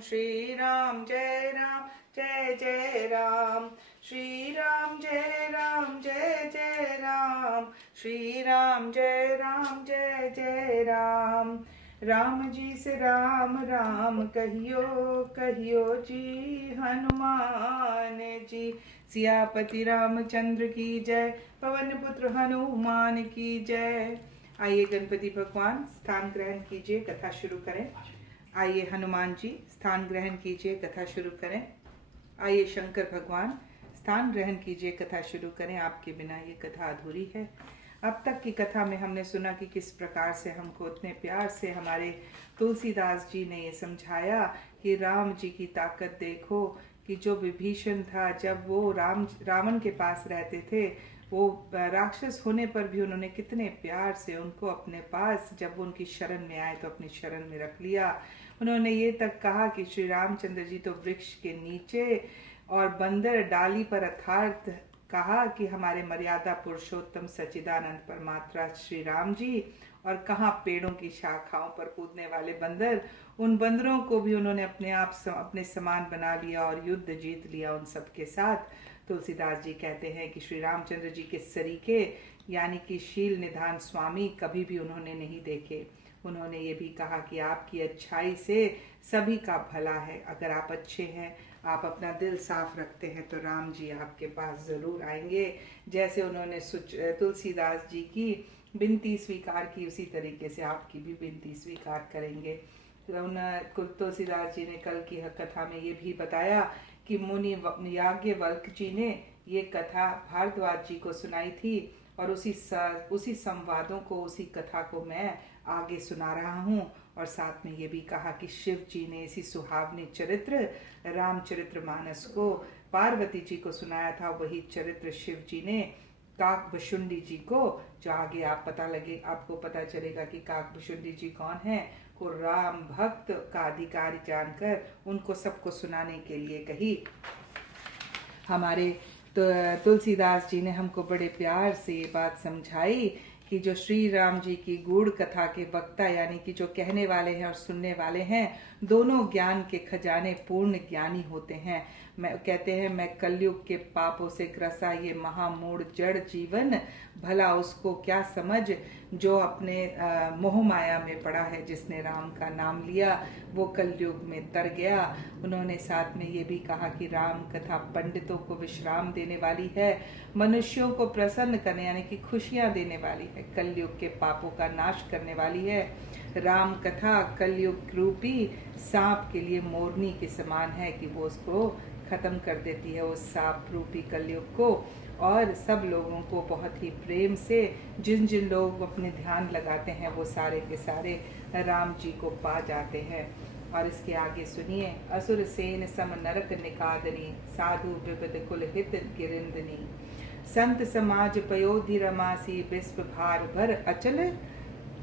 श्री राम जय राम जय जय राम, श्री राम जय राम जय जय राम, श्री राम जय राम जय जय राम। राम जी से राम राम कहियो कहियो जी हनुमान जी। सियापति रामचंद्र की जय, पवन पुत्र हनुमान की जय। आइए गणपति भगवान स्थान ग्रहण कीजिए, कथा शुरू करें। आइए हनुमान जी स्थान ग्रहण कीजिए, कथा शुरू करें। आइए शंकर भगवान स्थान ग्रहण कीजिए, कथा शुरू करें। आपके बिना ये कथा अधूरी है। अब तक की कथा में हमने सुना कि किस प्रकार से हमको इतने प्यार से हमारे तुलसीदास जी ने ये समझाया कि राम जी की ताकत देखो, कि जो विभीषण था जब वो रावण के पास रहते थे, वो राक्षस होने पर भी उन्होंने कितने प्यार से उनको अपने पास, जब वो उनकी शरण में आए तो अपनी शरण में रख लिया। उन्होंने ये तक कहा कि श्री रामचंद्र जी तो वृक्ष के नीचे और बंदर डाली पर अर्थात कहा कि हमारे मर्यादा पुरुषोत्तम सच्चिदानंद परमात्मा श्री राम जी, और कहाँ पेड़ों की शाखाओं पर कूदने वाले बंदर। उन बंदरों को भी उन्होंने अपने समान बना लिया और युद्ध जीत लिया उन सब के साथ। तुलसीदास जी कहते हैं कि श्री रामचंद्र जी के सरीखे यानी कि शील निधान स्वामी कभी भी उन्होंने नहीं देखे। उन्होंने ये भी कहा कि आपकी अच्छाई से सभी का भला है। अगर आप अच्छे हैं, आप अपना दिल साफ रखते हैं, तो राम जी आपके पास ज़रूर आएंगे। जैसे उन्होंने तुलसीदास जी की विनती स्वीकार की, उसी तरीके से आपकी भी विनती स्वीकार करेंगे। तुलसीदास जी ने कल की कथा में ये भी बताया कि मुनि याज्ञवल्क्य जी ने ये कथा भारद्वाज जी को सुनाई थी, और उसी संवादों को, उसी कथा को मैं आगे सुना रहा हूँ। और साथ में ये भी कहा कि शिव जी ने इसी सुहावने चरित्र रामचरित्र मानस को पार्वती जी को सुनाया था। वही चरित्र शिव जी ने काकभुशुंडी जी को, जो आगे आपको पता चलेगा कि काकभुशुंडी जी कौन है, को राम भक्त का अधिकारी जानकर उनको सबको सुनाने के लिए कही। हमारे तुलसीदास जी ने हमको बड़े प्यार से ये बात समझाई कि जो श्री राम जी की गूढ़ कथा के वक्ता यानी कि जो कहने वाले हैं और सुनने वाले हैं, दोनों ज्ञान के खजाने पूर्ण ज्ञानी होते हैं। कहते हैं, मैं कलयुग के पापों से ग्रसा ये महामूढ़ जड़ जीवन, भला उसको क्या समझ जो अपने मोह माया में पड़ा है। जिसने राम का नाम लिया वो कलयुग में तर गया। उन्होंने साथ में ये भी कहा कि राम कथा पंडितों को विश्राम देने वाली है, मनुष्यों को प्रसन्न करने यानी कि खुशियां देने वाली है, कलयुग के पापों का नाश करने वाली है। राम कथा कलयुग रूपी सांप के लिए मोरनी के समान है कि वो उसको खत्म कर देती है, उस सांप रूपी कलयुग को। और सब लोगों को बहुत ही प्रेम से, जिन जिन लोग अपने ध्यान लगाते हैं, वो सारे के सारे राम जी को पा जाते हैं। और इसके आगे सुनिए, असुर सेन सम नरक निकादनी, साधु विविध कुल हित गिरिंदनी, संत समाज पयोधि रमासी, विश्व भार भर अचल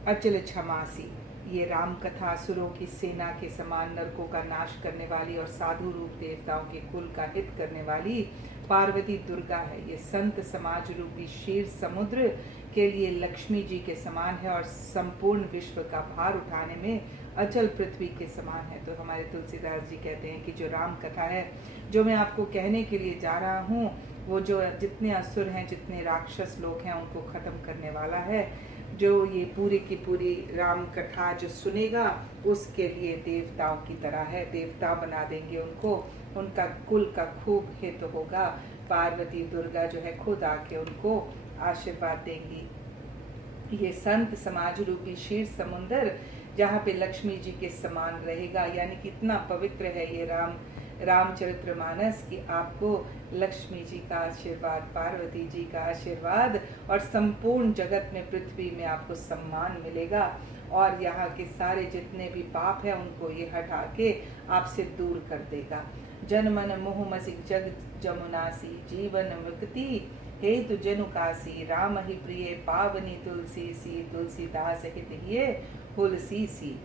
अचल क्षमासी। ये राम कथा असुरों की सेना के समान, नरकों का नाश करने वाली और साधु रूप देवताओं के कुल का हित करने वाली पार्वती दुर्गा है। ये संत समाज रूपी क्षीर समुद्र के लिए लक्ष्मी जी के समान है, और संपूर्ण विश्व का भार उठाने में अचल पृथ्वी के समान है। तो हमारे तुलसीदास जी कहते हैं कि जो राम कथा है, जो मैं आपको कहने के लिए जा रहा हूँ, वो जो जितने असुर हैं, जितने राक्षस लोग हैं, उनको खत्म करने वाला है। जो ये पूरी की पूरी राम कथा जो सुनेगा, उसके लिए देवताओं की तरह है, देवता बना देंगे उनको, उनका कुल का खूब हित होगा। पार्वती दुर्गा जो है खुद आके उनको आशीर्वाद देंगी। ये संत समाज रूपी क्षीर समुंदर जहाँ पे लक्ष्मी जी के समान रहेगा, यानी कितना पवित्र है ये रामचरितमानस कि आपको लक्ष्मी जी का आशीर्वाद, पार्वती जी का आशीर्वाद, और संपूर्ण जगत में, पृथ्वी में आपको सम्मान मिलेगा। और यहाँ के सारे जितने भी पाप हैं उनको ये हटा के आपसे दूर कर देगा। जन मन मोह मसिक जग जमुनासी, जीवन मुक्ति हेतु जनुकासी, राम ही प्रिय पावनी तुलसी सी, तुलसीदास हित ये हुलसी सी।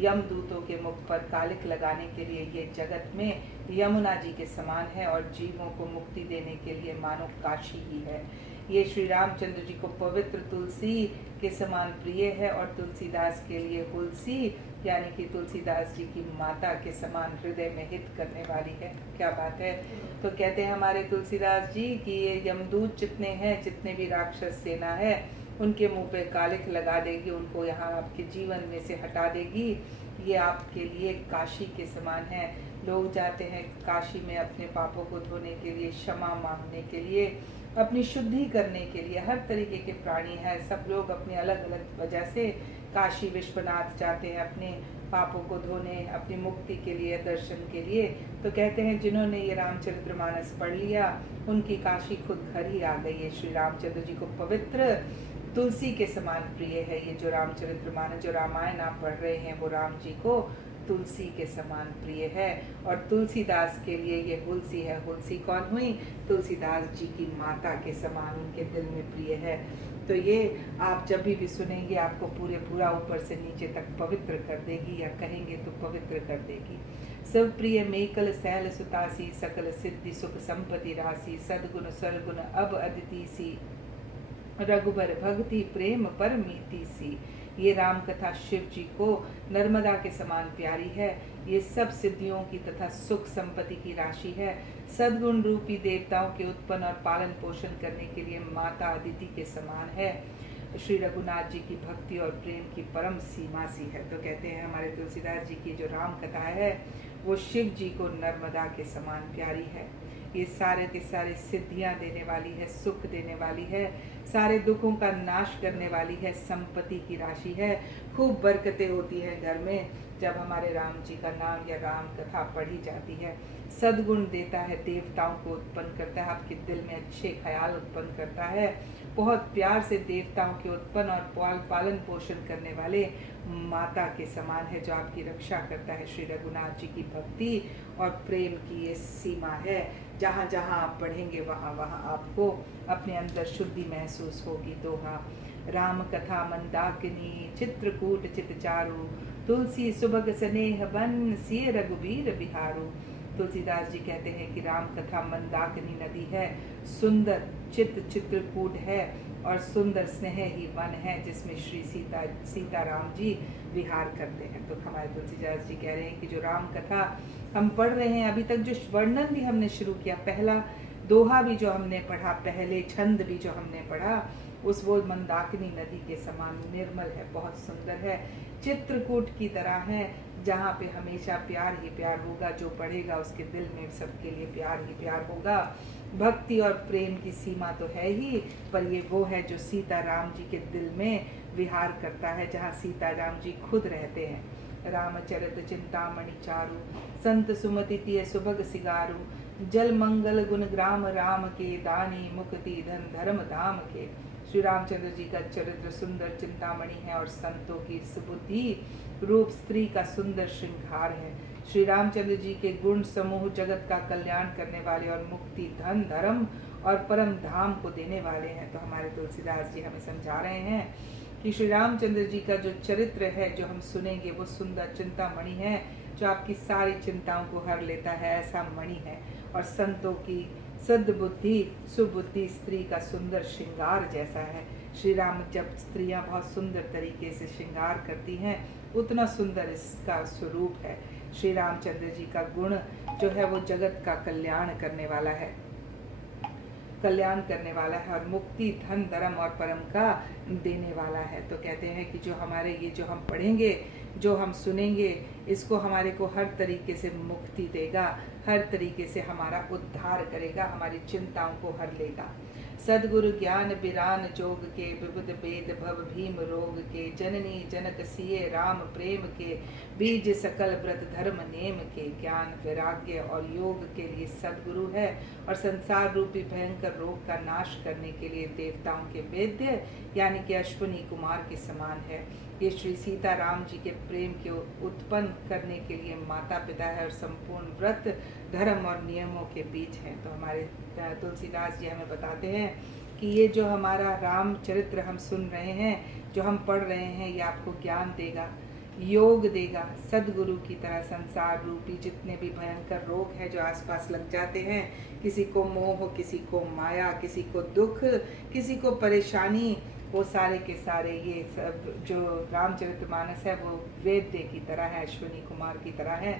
यमदूतों के मुख पर कालिक लगाने के लिए ये जगत में यमुना जी के समान है, और जीवों को मुक्ति देने के लिए मानो काशी ही है। ये श्री रामचंद्र जी को पवित्र तुलसी के समान प्रिय है, और तुलसीदास के लिए तुलसी यानी कि तुलसीदास जी की माता के समान हृदय में हित करने वाली है। क्या बात है। तो कहते हैं हमारे तुलसीदास जी कि ये यमदूत जितने हैं, जितने भी राक्षस सेना है, उनके मुंह पे कालिख लगा देगी, उनको यहाँ आपके जीवन में से हटा देगी। ये आपके लिए काशी के समान है। लोग जाते हैं काशी में अपने पापों को धोने के लिए, क्षमा मांगने के लिए, अपनी शुद्धि करने के लिए। हर तरीके के प्राणी हैं, सब लोग अपनी अलग अलग वजह से काशी विश्वनाथ जाते हैं अपने पापों को धोने, अपनी मुक्ति के लिए, दर्शन के लिए। तो कहते हैं जिन्होंने ये रामचरितमानस पढ़ लिया, उनकी काशी खुद घर ही आ गई है। श्री रामचंद्र जी को पवित्र तुलसी के समान प्रिय है। ये जो रामचरितमानस, जो रामायण आप पढ़ रहे हैं, वो राम जी को तुलसी के समान प्रिय है। और तुलसीदास के लिए ये हुलसी है। हुलसी कौन हुई? तुलसीदास जी की माता के समान उनके दिल में प्रिय है। तो ये आप जब भी सुनेंगे, आपको पूरा ऊपर से नीचे तक पवित्र कर देगी, या कहेंगे तो पवित्र कर देगी। सब प्रिय मेकल सैल सुतासी, सकल सिद्धि सुख संपत्ति राशि, सदगुण सरगुण अब अदिति सी, रघुबर भक्ति प्रेम परमीति सी। ये राम कथा शिव जी को नर्मदा के समान प्यारी है। ये सब सिद्धियों की तथा सुख संपत्ति की राशि है। सद्गुण रूपी देवताओं के उत्पन्न और पालन पोषण करने के लिए माता अदिति के समान है। श्री रघुनाथ जी की भक्ति और प्रेम की परम सीमा सी है। तो कहते हैं हमारे तुलसीदास जी की जो राम कथा है, वो शिव जी को नर्मदा के समान प्यारी है। ये सारे के सारे सिद्धियां देने वाली है, सुख देने वाली है, सारे दुखों का नाश करने वाली है, संपत्ति की राशि है। खूब बरकतें होती हैं घर में जब हमारे राम जी का नाम या राम कथा पढ़ी जाती है। सद्गुण देता है, देवताओं को उत्पन्न करता है, आपके दिल में अच्छे ख्याल उत्पन्न करता है। बहुत प्यार से देवताओं के उत्पन्न और पालन पोषण करने वाले माता के समान है, जो आपकी रक्षा करता है। श्री रघुनाथ जी की भक्ति और प्रेम की ये सीमा है। जहाँ जहाँ आप पढ़ेंगे, वहाँ वहाँ आपको अपने अंदर शुद्धि महसूस होगी। तो हाँ, राम कथा मंदाकिनी, चित्रकूट चितचारु, तुलसी सुभग स्नेह बन, सिय रघुबीर बिहारू। तुलसीदास जी कहते हैं कि राम कथा मंदाकिनी नदी है, सुंदर चित्रकूट है, और सुंदर स्नेह ही वन है, जिसमें श्री सीताराम जी विहार करते हैं। तो हमारे तुलसीदास जी कह रहे हैं कि जो राम कथा हम पढ़ रहे हैं, अभी तक जो वर्णन भी हमने शुरू किया, पहला दोहा भी जो हमने पढ़ा, पहले छंद भी जो हमने पढ़ा, उस वो मंदाकिनी नदी के समान निर्मल है, बहुत सुंदर है, चित्रकूट की तरह है, जहाँ पे हमेशा प्यार ही प्यार होगा। जो पढ़ेगा उसके दिल में सबके लिए प्यार ही प्यार होगा। भक्ति और प्रेम की सीमा तो है ही, पर ये वो है जो सीताराम जी के दिल में विहार करता है, जहाँ सीताराम जी खुद रहते हैं। रामचरित चिंतामणि चारु, संत सुमति तिय सुभग सिगारु, जल मंगल गुण ग्राम राम के, दानी मुक्ति धन धर्म धाम के। श्री रामचंद्र जी का चरित्र सुंदर चिंतामणि है, और संतों की सुबुद्धि रूप स्त्री का सुंदर श्रृंगार है। श्री रामचंद्र जी के गुण समूह जगत का कल्याण करने वाले, और मुक्ति धन धर्म और परम धाम को देने वाले हैं। तो हमारे तुलसीदास जी हमें समझा रहे हैं कि श्री रामचंद्र जी का जो चरित्र है, जो हम सुनेंगे, वो सुंदर चिंतामणि है, जो आपकी सारी चिंताओं को हर लेता है, ऐसा मणि है। और संतों की सद्बुद्धि सुबुद्धि स्त्री का सुंदर श्रृंगार जैसा है। श्री राम जब स्त्रियां बहुत सुंदर तरीके से श्रृंगार करती हैं, उतना सुंदर इसका स्वरूप है। श्री रामचंद्र जी का गुण जो है वो जगत का कल्याण करने वाला है, कल्याण करने वाला है, और मुक्ति धन धर्म और परम का देने वाला है। तो कहते हैं कि जो हमारे ये जो हम पढ़ेंगे, जो हम सुनेंगे, इसको हमारे को हर तरीके से मुक्ति देगा, हर तरीके से हमारा उद्धार करेगा, हमारी चिंताओं को हर लेगा। सद्गुरु ज्ञान बिरान जोग के, विबुध वेद भव भीम रोग के, जननी जनक सिए राम प्रेम के, बीज सकल व्रत धर्म नेम के। ज्ञान वैराग्य और योग के लिए सद्गुरु है, और संसार रूपी भयंकर रोग का नाश करने के लिए देवताओं के वेद्य यानी कि अश्विनी कुमार के समान है। ये श्री सीताराम जी के प्रेम के उत्पन्न करने के लिए माता पिता है, और संपूर्ण व्रत धर्म और नियमों के बीच है। तो हमारे तुलसीदास जी हमें बताते हैं कि ये जो हमारा राम चरित्र हम सुन रहे हैं, जो हम पढ़ रहे हैं, ये आपको ज्ञान देगा, योग देगा, सद्गुरु की तरह संसार रूपी जितने भी भयंकर रोग हैं जो आसपास लग जाते हैं, किसी को मोह, किसी को माया, किसी को दुख, किसी को परेशानी, वो सारे के सारे ये सब जो रामचरितमानस है वो वेद्य की तरह है, अश्विनी कुमार की तरह है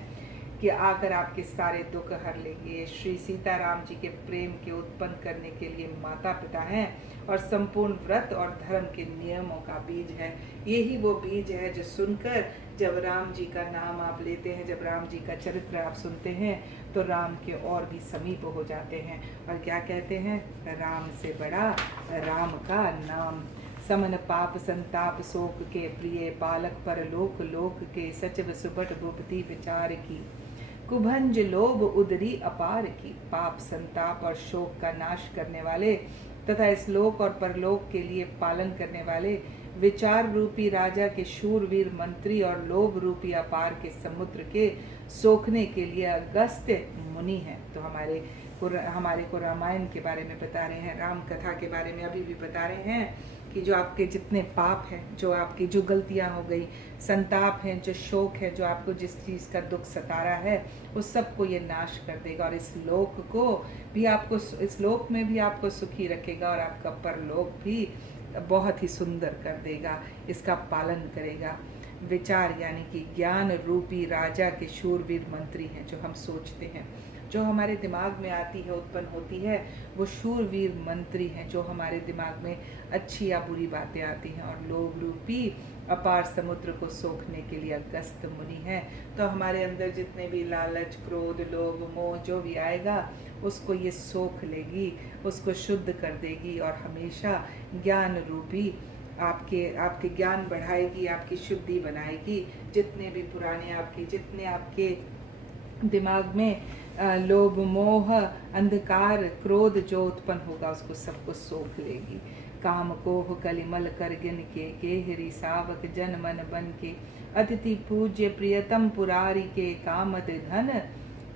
कि आकर आपके सारे दुख हर लेंगे। श्री सीताराम जी के प्रेम के उत्पन्न करने के लिए माता पिता हैं और संपूर्ण व्रत और धर्म के नियमों का बीज है। यही वो बीज है जो सुनकर जब राम जी का नाम आप लेते हैं, जब राम जी का चरित्र आप सुनते हैं तो राम के और भी समीप हो जाते हैं। और क्या कहते हैं, राम से बड़ा राम का नाम। समन पाप संताप शोक के प्रिय पालक पर लोक लोक के सचिव सुबट भुपति विचार की। कुभंज लोभ उदरी अपार की। पाप संताप और शोक का नाश करने वाले तथा इस लोक और परलोक के लिए पालन करने वाले विचार रूपी राजा के शूरवीर मंत्री और लोभ रूपी अपार के समुद्र के सोखने के लिए अगस्त्य मुनि हैं। तो हमारे को रामायण के बारे में बता रहे हैं, राम कथा के बारे में अभी भी बता रहे हैं कि जो आपके जितने पाप हैं, जो आपकी जो गलतियां हो गई, संताप है, जो शोक है, जो आपको जिस चीज़ का दुख सता रहा है, उस सबको ये नाश कर देगा और इस लोक को भी आपको, इस लोक में भी आपको सुखी रखेगा और आपका परलोक भी बहुत ही सुंदर कर देगा, इसका पालन करेगा। विचार यानी कि ज्ञान रूपी राजा के शूरवीर मंत्री हैं, जो हम सोचते हैं, जो हमारे दिमाग में आती है, उत्पन्न होती है, वो शूरवीर मंत्री हैं, जो हमारे दिमाग में अच्छी या बुरी बातें आती हैं। और लोभ रूपी अपार समुद्र को सोखने के लिए अगस्त्य मुनि हैं। तो हमारे अंदर जितने भी लालच, क्रोध, लोभ, मोह जो भी आएगा उसको ये सोख लेगी, उसको शुद्ध कर देगी और हमेशा ज्ञान रूपी आपके ज्ञान बढ़ाएगी, आपकी शुद्धि बनाएगी। जितने भी जितने आपके दिमाग में लोभ, मोह, अंधकार, क्रोध जो उत्पन्न होगा उसको सबको सोख लेगी। काम कोह कलिमल कर गिन के हरि सावक जन मन बन के। अतिथि पूज्य प्रियतम पुरारी के।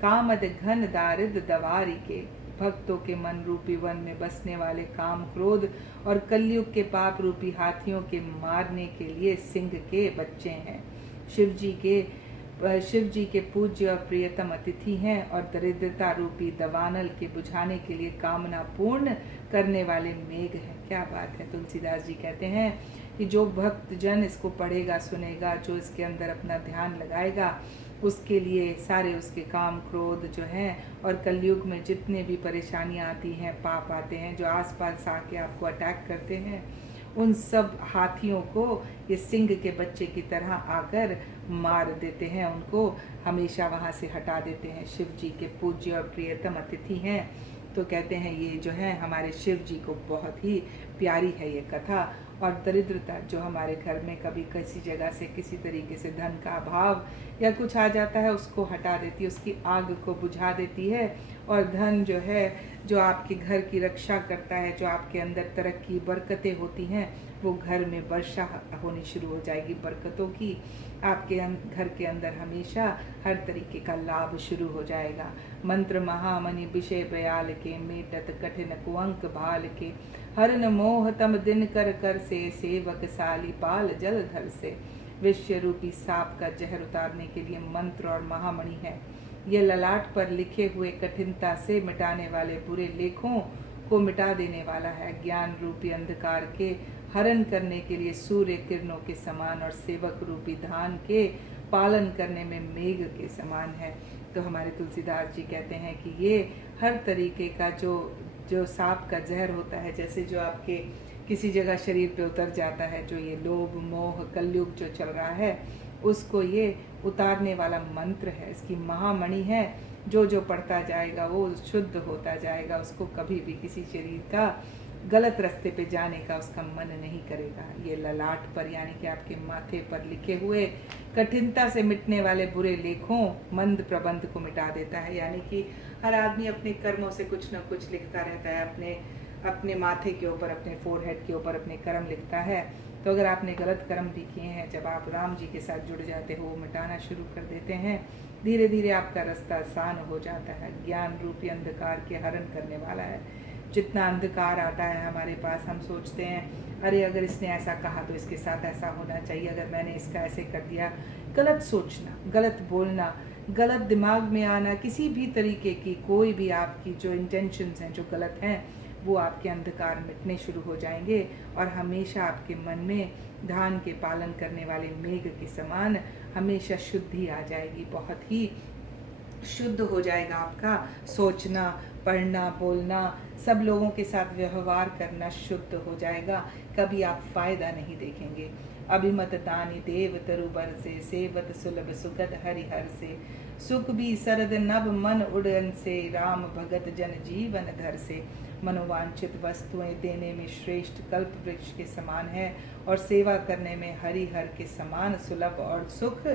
कामद घन दारिद दवारी के। भक्तों के मन रूपी वन में बसने वाले काम, क्रोध और कलयुग के पाप रूपी हाथियों के मारने के लिए सिंह के बच्चे हैं। शिव जी के पूज्य और प्रियतम अतिथि हैं और दरिद्रता रूपी दवानल के बुझाने के लिए कामना पूर्ण करने वाले मेघ हैं। क्या बात है। तुलसीदास जी कहते हैं कि जो भक्त जन इसको पढ़ेगा, सुनेगा, जो इसके अंदर अपना ध्यान लगाएगा, उसके लिए सारे उसके काम, क्रोध जो हैं और कलयुग में जितने भी परेशानियां आती हैं, पाप आते हैं, जो आसपास आके आपको अटैक करते हैं, उन सब हाथियों को ये सिंह के बच्चे की तरह आकर मार देते हैं, उनको हमेशा वहाँ से हटा देते हैं। शिव जी के पूज्य और प्रियतम अतिथि हैं। तो कहते हैं ये जो है हमारे शिव जी को बहुत ही प्यारी है ये कथा। और दरिद्रता जो हमारे घर में कभी किसी जगह से किसी तरीके से धन का अभाव या कुछ आ जाता है, उसको हटा देती है, उसकी आग को बुझा देती है। और धन जो है, जो आपके घर की रक्षा करता है, जो आपके अंदर तरक्की, बरकतें होती हैं, वो घर में वर्षा होनी शुरू हो जाएगी बरकतों की। आपके घर के अंदर हमेशा हर तरीके का लाभ शुरू हो जाएगा। मंत्र महामणि विषय बयाल के। मेटत कठिन कुअंक भाल के। हरन मोह तम दिन कर कर से। सेवक साली पाल जल धर से। विश्व रूपी सांप का जहर उतारने के लिए मंत्र और महामणि है। ये ललाट पर लिखे हुए कठिनता से मिटाने वाले बुरे लेखों को मिटा देने वाला है। ज्ञान रूपी अंधकार के हरण करने के लिए सूर्य किरणों के समान और सेवक रूपी धान के पालन करने में मेघ के समान है। तो हमारे तुलसीदास जी कहते हैं कि ये हर तरीके का जो सांप का जहर होता है, जैसे जो आपके किसी जगह शरीर पे उतर जाता है, जो ये लोभ, मोह, कलयुग जो चल रहा है, उसको ये उतारने वाला मंत्र है। इसकी महामणि है। जो पढ़ता जाएगा वो शुद्ध होता जाएगा। उसको कभी भी किसी शरीर का गलत रास्ते पे जाने का उसका मन नहीं करेगा। ये ललाट पर यानी कि आपके माथे पर लिखे हुए कठिनता से मिटने वाले बुरे लेखों, मंद प्रबंध को मिटा देता है। यानी कि हर आदमी अपने कर्मों से कुछ न कुछ लिखता रहता है, अपने माथे के ऊपर, अपने फोरहेड के ऊपर अपने कर्म लिखता है। तो अगर आपने गलत कर्म भी किए हैं, जब आप राम जी के साथ जुड़ जाते हो, वो मिटाना शुरू कर देते हैं। धीरे धीरे आपका रास्ता आसान हो जाता है। ज्ञान रूपी अंधकार के हरण करने वाला है। जितना अंधकार आता है हमारे पास, हम सोचते हैं अरे अगर इसने ऐसा कहा तो इसके साथ ऐसा होना चाहिए, अगर मैंने इसका ऐसे कर दिया। गलत सोचना, गलत बोलना, गलत दिमाग में आना, किसी भी तरीके की कोई भी आपकी जो इंटेंशंस हैं जो गलत हैं, वो आपके अंधकार मिटने शुरू हो जाएंगे और हमेशा आपके मन में धान के पालन करने वाले मेघ के समान हमेशा शुद्धि आ जाएगी। बहुत ही शुद्ध हो जाएगा आपका सोचना, पढ़ना, बोलना, सब लोगों के साथ व्यवहार करना शुद्ध हो जाएगा। कभी आप फायदा नहीं देखेंगे। अभिमत दानी देव तरु बर से, सेवत सुलभ सुगत हरिहर से, सुख भी सरद नभ मन उड़न से, राम भगत जन जीवन धर से। मनोवांछित वस्तुएं देने में श्रेष्ठ कल्प वृक्ष के समान है और सेवा करने में हरिहर के समान सुलभ और सुख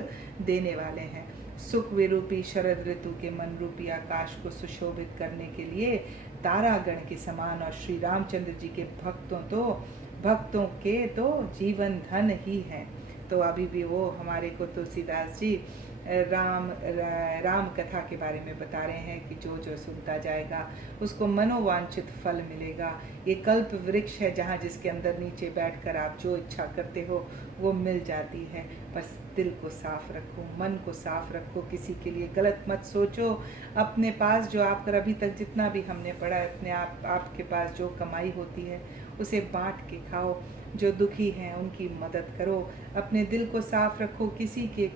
देने वाले हैं। सुख विरूपी शरद ऋतु के मन रूपी आकाश को सुशोभित करने के लिए तारागण के समान और श्री रामचंद्र जी के भक्तों के तो जीवन धन ही है। तो अभी भी वो हमारे को तुलसीदास जी राम कथा के बारे में बता रहे हैं कि जो जो सुनता जाएगा उसको मनोवांछित फल मिलेगा। ये कल्प वृक्ष है जहाँ जिसके अंदर नीचे बैठकर आप जो इच्छा करते हो वो मिल जाती है। बस दिल को साफ रखो, मन को साफ रखो, किसी के लिए गलत मत सोचो। अपने पास जो आप अभी तक जितना भी हमने पढ़ा, अपने आपके पास जो कमाई होती है उसे बांट के खाओ। जो दुखी हैं उनकी मदद करो। अपने दिल को साफ रखो, किसी के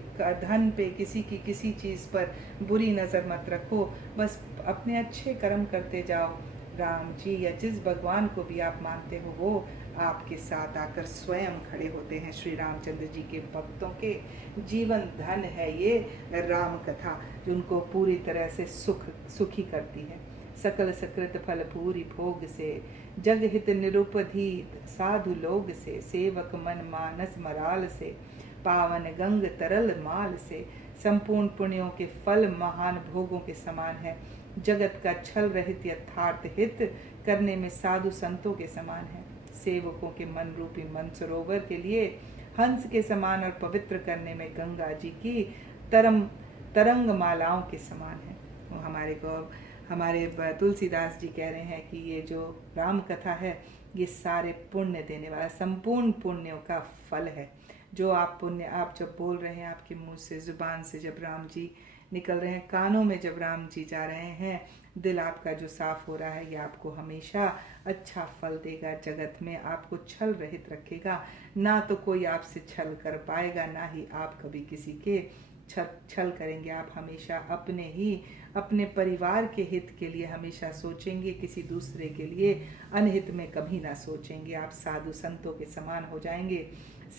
धन पे, किसी की किसी चीज़ पर बुरी नज़र मत रखो। बस अपने अच्छे कर्म करते जाओ। राम जी या जिस भगवान को भी आप मानते हो वो आपके साथ आकर स्वयं खड़े होते हैं। श्री रामचंद्र जी के भक्तों के जीवन धन है ये राम कथा, जो उनको पूरी तरह से सुखी करती है। सकल सकृत फल पूरी भोग से, जग हित निरुपधि साधु लोग से, सेवक मन मानस मराल से, पावन गंग तरल माल से। संपूर्ण पुण्यों के फल महान भोगों के समान है। जगत का छल रहित यथार्थ हित करने में साधु संतों के समान है। सेवकों के मन रूपी मन सरोवर के लिए हंस के समान और पवित्र करने में गंगा जी की तरंग मालाओं के समान है। वो हमारे तुलसीदास जी कह रहे हैं कि ये जो राम कथा है ये सारे पुण्य देने वाला संपूर्ण पुण्यों का फल है। जो आप पुण्य आप जब बोल रहे हैं, आपके मुंह से जुबान से जब राम जी निकल रहे हैं, कानों में जब राम जी जा रहे हैं, दिल आपका जो साफ हो रहा है, ये आपको हमेशा अच्छा फल देगा। जगत में आपको छल रहित रखेगा। ना तो कोई आपसे छल कर पाएगा, ना ही आप कभी किसी के छल करेंगे। आप हमेशा अपने परिवार के हित के लिए हमेशा सोचेंगे, किसी दूसरे के लिए अनहित में कभी ना सोचेंगे। आप साधु संतों के समान हो जाएंगे।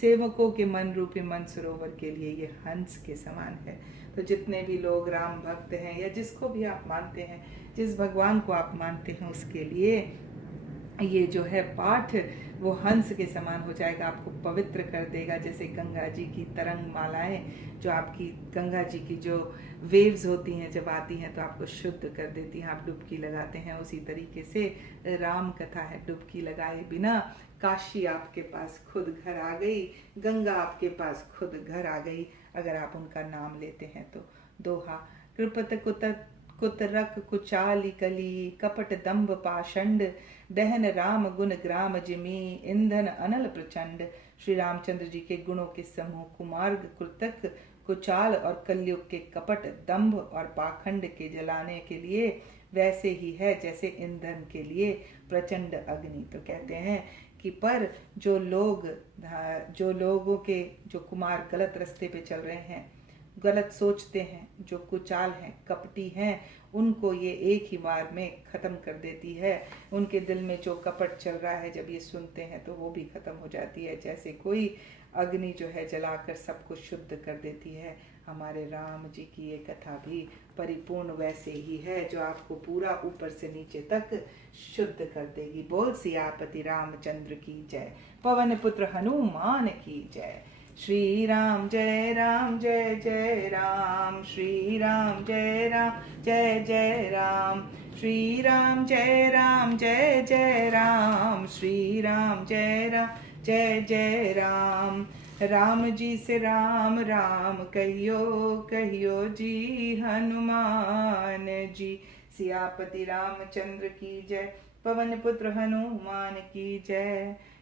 सेवकों के मन रूपी मन सरोवर के लिए ये हंस के समान है। तो जितने भी लोग राम भक्त हैं या जिसको भी आप मानते हैं, जिस भगवान को आप मानते हैं, उसके लिए ये जो है पाठ वो हंस के समान हो जाएगा। आपको पवित्र कर देगा। जैसे गंगा जी की तरंग मालाएं, जो आपकी गंगा जी की जो वेव्स होती हैं जब आती हैं तो आपको शुद्ध कर देती हैं। आप डुबकी लगाते हैं, उसी तरीके से राम कथा है। डुबकी लगाए बिना काशी आपके पास खुद घर आ गई, गंगा आपके पास खुद घर आ गई अगर आप उनका नाम लेते हैं तो। दोहा कृपत कुतरक कुचाली कली, कपट दंभ पाषंड, दहन राम गुण ग्राम जिमी, ईंधन अनल प्रचंड। श्री रामचंद्र जी के गुणों के समूह कुमार्ग, कृतक, कुचाल और कलयुग के कपट, दंभ और पाखंड के जलाने के लिए वैसे ही है जैसे ईंधन के लिए प्रचंड अग्नि। तो कहते हैं कि पर जो लोगों के जो कुमार गलत रास्ते पे चल रहे हैं, गलत सोचते हैं, जो कुचाल हैं, कपटी हैं, उनको ये एक ही बार में ख़त्म कर देती है। उनके दिल में जो कपट चल रहा है जब ये सुनते हैं तो वो भी ख़त्म हो जाती है। जैसे कोई अग्नि जो है जलाकर सबको शुद्ध कर देती है, हमारे राम जी की ये कथा भी परिपूर्ण वैसे ही है, जो आपको पूरा ऊपर से नीचे तक शुद्ध कर देगी। बोल सियापति रामचंद्र की जय, पवन पुत्र हनुमान की जय। श्री राम जय राम जय जय राम, श्री राम जय राम जय जय राम, श्री राम जय राम जय जय राम, श्री राम जय राम जय जय राम। राम जी से राम राम कहियो कहियो जी हनुमान जी। सियापति रामचंद्र की जय, पवन पुत्र हनुमान की जय।